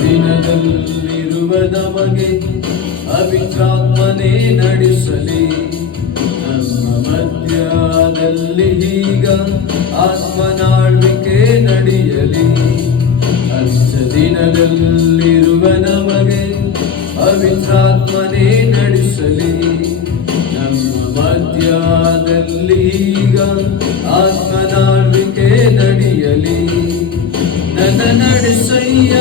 ದಿನದಲ್ಲಿರುವ ನಮಗೆ ಪವಿತ್ರಾತ್ಮನೇ ನಡೆಸಲಿ. ನಮ್ಮ ಮಧ್ಯದಲ್ಲಿ ಈಗ ಆತ್ಮನಾಳ್ವಿಕೆ ನಡೆಯಲಿ. ಅಂತ್ಯ ದಿನದಲ್ಲಿರುವ ನಮಗೆ ಪವಿತ್ರಾತ್ಮನೇ ನಡೆಸಲಿ. ನಮ್ಮ ಮಧ್ಯದಲ್ಲಿ ಈಗ ಆತ್ಮನಾಳ್ವಿಕೆ ನಡೆಯಲಿ. ನನ್ನ ನಡೆಸಯ್ಯ